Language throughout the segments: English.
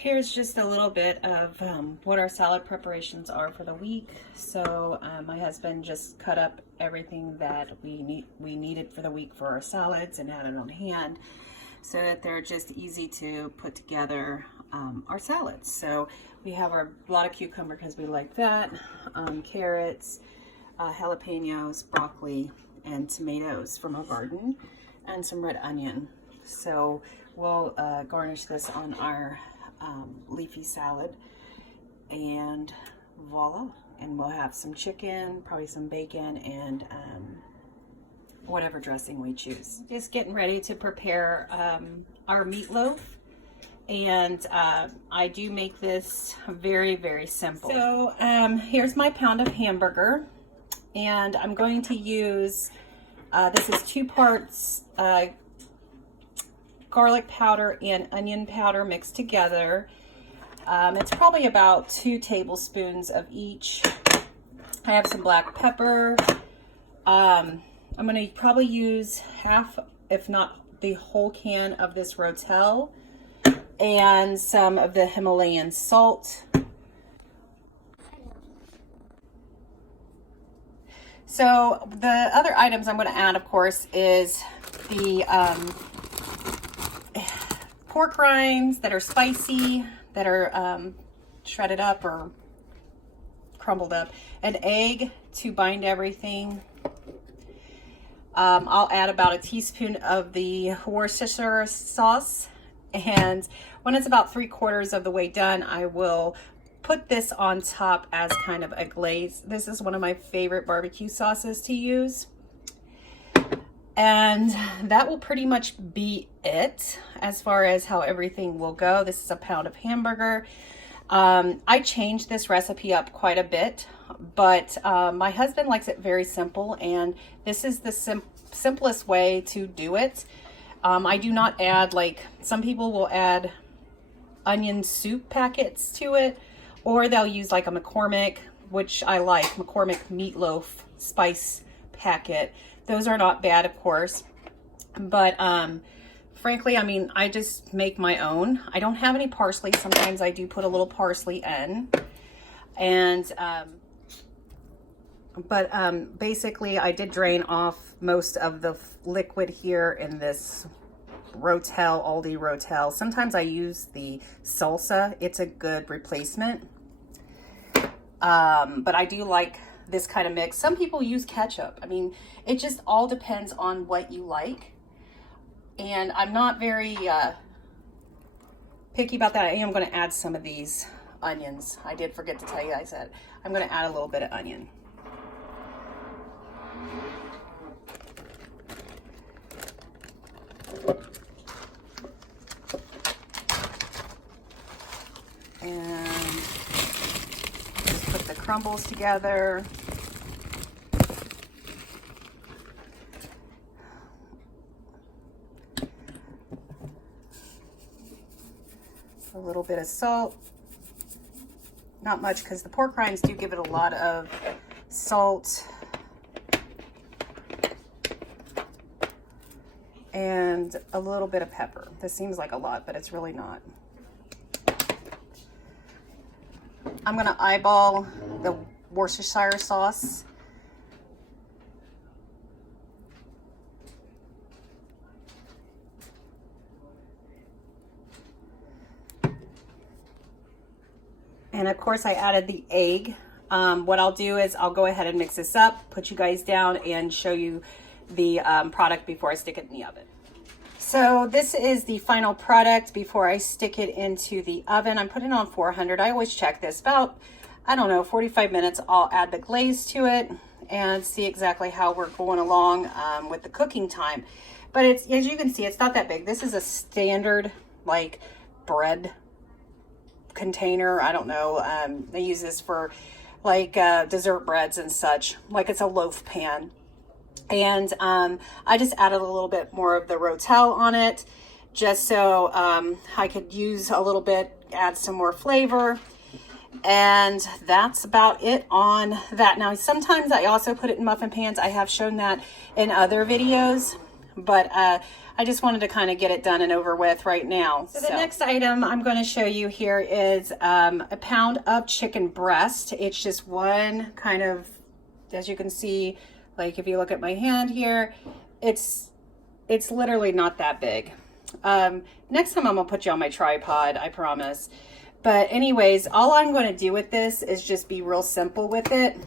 Here's just a little bit of what our salad preparations are for the week. So my husband just cut up everything that we needed for the week for our salads and had it on hand so that they're just easy to put together our salads. So we have a lot of cucumber because we like that, carrots, jalapenos, broccoli, and tomatoes from our garden, and some red onion. So we'll garnish this on our leafy salad, and voila. And we'll have some chicken, probably some bacon, and whatever dressing we choose. Just getting ready to prepare our meatloaf. And I do make this very, very simple. So here's my pound of hamburger, and I'm going to use, this is 2 parts garlic powder and onion powder mixed together. It's probably about 2 tablespoons of each. I have some black pepper. I'm going to probably use half, if not the whole can of this Rotel, and some of the Himalayan salt. So the other items I'm going to add, of course, is the pork rinds that are spicy, that are shredded up or crumbled up, an egg to bind everything. I'll add about a teaspoon of the Worcestershire sauce, and when it's about 3/4 of the way done, I will put this on top as kind of a glaze. This is one of my favorite barbecue sauces to use. And that will pretty much be it as far as how everything will go. This is a pound of hamburger. I changed this recipe up quite a bit, but my husband likes it very simple, and this is the simplest way to do it. I do not add, like some people will add onion soup packets to it, or they'll use like a McCormick, which I like, McCormick meatloaf spice packet. Those are not bad, of course, but frankly, I mean, I just make my own. I don't have any parsley. Sometimes I do put a little parsley in, and basically I did drain off most of the liquid here in this Rotel, Aldi Rotel. Sometimes I use the salsa. It's a good replacement, but I do like this kind of mix. Some people use ketchup. I mean, it just all depends on what you like. And I'm not very picky about that. I am going to add some of these onions. I did forget to tell you guys that. I'm going to add a little bit of onion. And just put the crumbles together. A little bit of salt. Not much, because the pork rinds do give it a lot of salt. And a little bit of pepper. This seems like a lot, but it's really not. I'm going to eyeball the Worcestershire sauce. And of course I added the egg. What I'll do is I'll go ahead and mix this up, put you guys down, and show you the product before I stick it in the oven. So this is the final product before I stick it into the oven. I'm putting it on 400. I always check this. About, I don't know, 45 minutes. I'll add the glaze to it and see exactly how we're going along with the cooking time. But it's, as you can see, it's not that big. This is a standard like bread container. I don't know. They use this for like dessert breads and such. Like it's a loaf pan. And I just added a little bit more of the Rotel on it, just so I could use a little bit, add some more flavor. And that's about it on that. Now, sometimes I also put it in muffin pans. I have shown that in other videos. but I just wanted to kind of get it done and over with right now. So the next item I'm going to show you here is a pound of chicken breast. It's just one kind of, as you can see, like if you look at my hand here, it's literally not that big. Next time I'm gonna put you on my tripod, I promise. But anyways, all I'm going to do with this is just be real simple with it.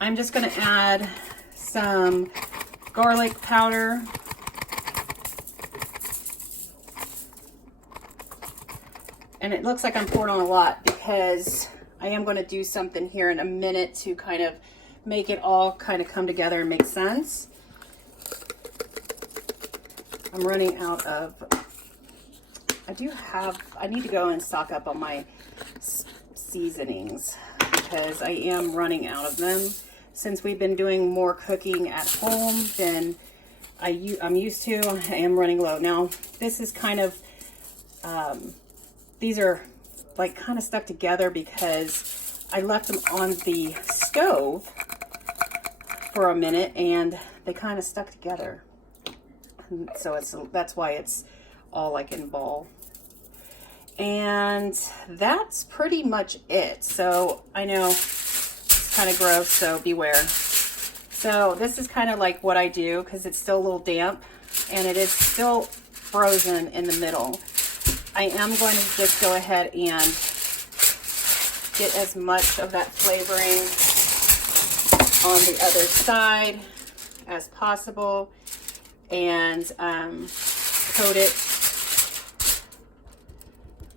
I'm just going to add some garlic powder. And it looks like I'm pouring on a lot because I am going to do something here in a minute to kind of make it all kind of come together and make sense. I'm running out of, I need to go and stock up on my seasonings because I am running out of them. Since we've been doing more cooking at home than I'm used to, I am running low. Now, this is kind of, these are like kind of stuck together because I left them on the stove for a minute and they kind of stuck together. And so that's why it's all like in ball. And that's pretty much it. So I know it's kind of gross, so beware. So this is kind of like what I do because it's still a little damp and it is still frozen in the middle. I am going to just go ahead and get as much of that flavoring on the other side as possible and coat it.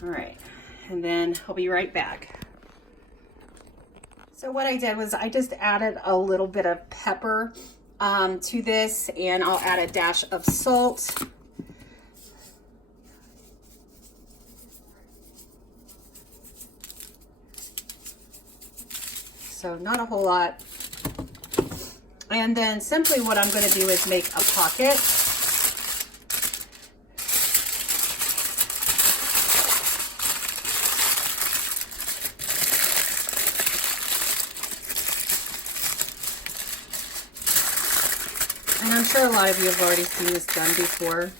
All right, and then I'll be right back. So what I did was I just added a little bit of pepper to this, and I'll add a dash of salt. So not a whole lot. And then simply what I'm going to do is make a pocket. And I'm sure a lot of you have already seen this done before.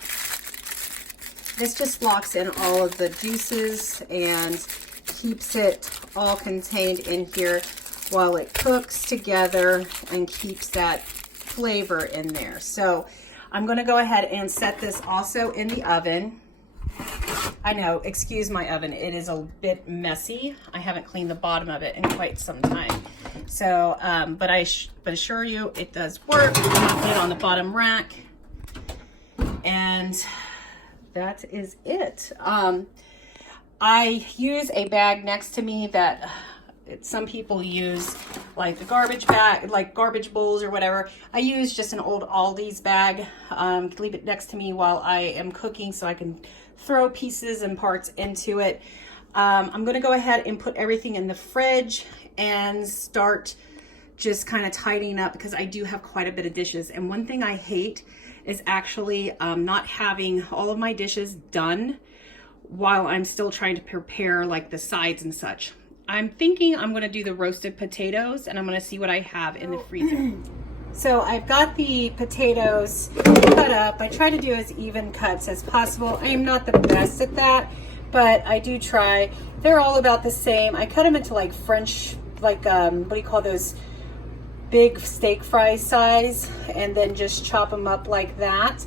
This just locks in all of the juices and keeps it all contained in here while it cooks together and keeps that flavor in there. So I'm going to go ahead and set this also in the oven. I know, excuse my oven, it is a bit messy. I haven't cleaned the bottom of it in quite some time. So, but I assure you it does work. I'm going to put it on the bottom rack. And that is it. I use a bag next to me that some people use, like the garbage bag, like garbage bowls or whatever. I use just an old Aldi's bag. Leave it next to me while I am cooking so I can throw pieces and parts into it. I'm going to go ahead and put everything in the fridge and start just kind of tidying up because I do have quite a bit of dishes. And one thing I hate is actually not having all of my dishes done while I'm still trying to prepare like the sides and such. I'm thinking I'm going to do the roasted potatoes and I'm going to see what I have in the freezer. So I've got the potatoes cut up. I try to do as even cuts as possible. I am not the best at that, but I do try. They're all about the same. I cut them into like French, like what do you call those, big steak fry size, and then just chop them up like that.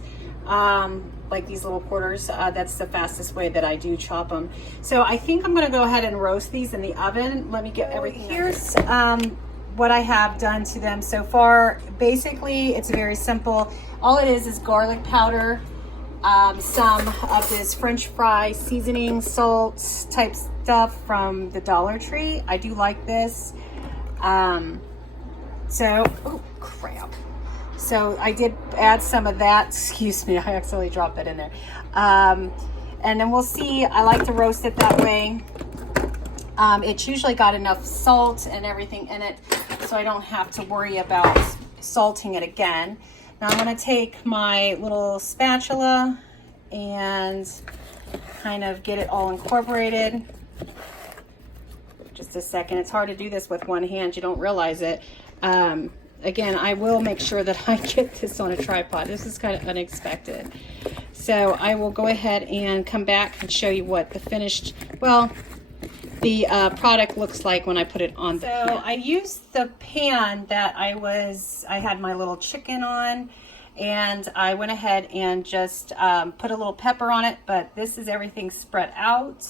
Like these little quarters. That's the fastest way that I do chop them. So I think I'm going to go ahead and roast these in the oven. Let me get everything. Here's what I have done to them so far. Basically, it's very simple. All it is garlic powder, some of this French fry seasoning, salt type stuff from the Dollar Tree. I do like this. Oh crap. So I did add some of that. Excuse me, I accidentally dropped that in there. And then we'll see. I like to roast it that way. It's usually got enough salt and everything in it, so I don't have to worry about salting it again. Now I'm going to take my little spatula and kind of get it all incorporated. Just a second. It's hard to do this with one hand. You don't realize it. again, I will make sure that I get this on a tripod. This is kind of unexpected. So I will go ahead and come back and show you what the finished, well, the product looks like when I put it on. So I used the pan that I had my little chicken on, and I went ahead and just put a little pepper on it, but this is everything spread out.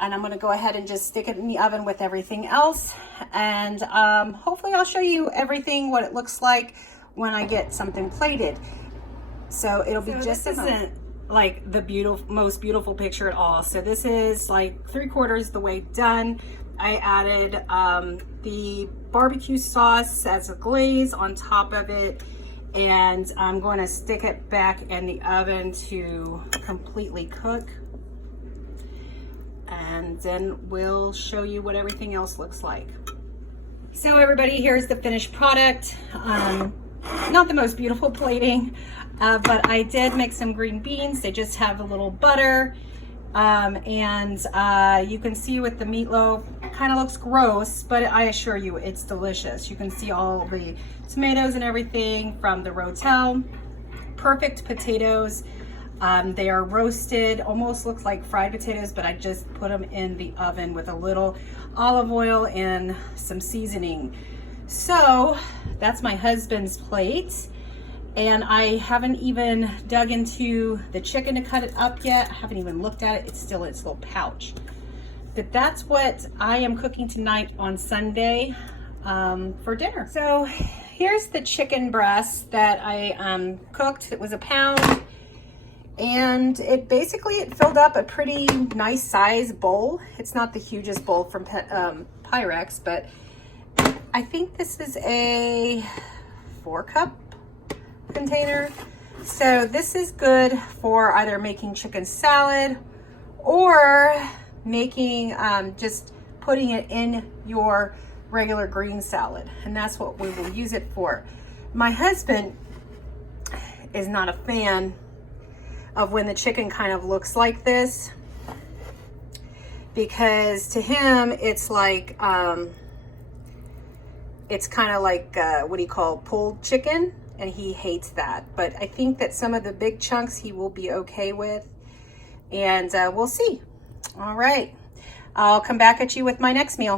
And I'm gonna go ahead and just stick it in the oven with everything else. And hopefully I'll show you everything, what it looks like when I get something plated. So it'll be just as isn't like the most beautiful picture at all. So this is like 3/4 the way done. I added the barbecue sauce as a glaze on top of it, and I'm going to stick it back in the oven to completely cook, and then we'll show you what everything else looks like. So everybody, here's the finished product. Not the most beautiful plating, but I did make some green beans. They just have a little butter, and you can see with the meatloaf, kind of looks gross, but I assure you it's delicious. You can see all the tomatoes and everything from the rotel. Perfect potatoes. They are roasted, almost looks like fried potatoes, but I just put them in the oven with a little olive oil and some seasoning. So that's my husband's plate. And I haven't even dug into the chicken to cut it up yet. I haven't even looked at it. It's still in its little pouch. But that's what I am cooking tonight on Sunday for dinner. So here's the chicken breast that I cooked. It was a pound. And it filled up a pretty nice size bowl. It's not the hugest bowl from Pyrex, but I think this is a 4-cup container. So this is good for either making chicken salad or making, just putting it in your regular green salad. And that's what we will use it for. My husband is not a fan of when the chicken kind of looks like this, because to him it's like it's kind of like what do you call pulled chicken, and he hates that. But I think that some of the big chunks he will be okay with, and we'll see. All right, I'll come back at you with my next meal.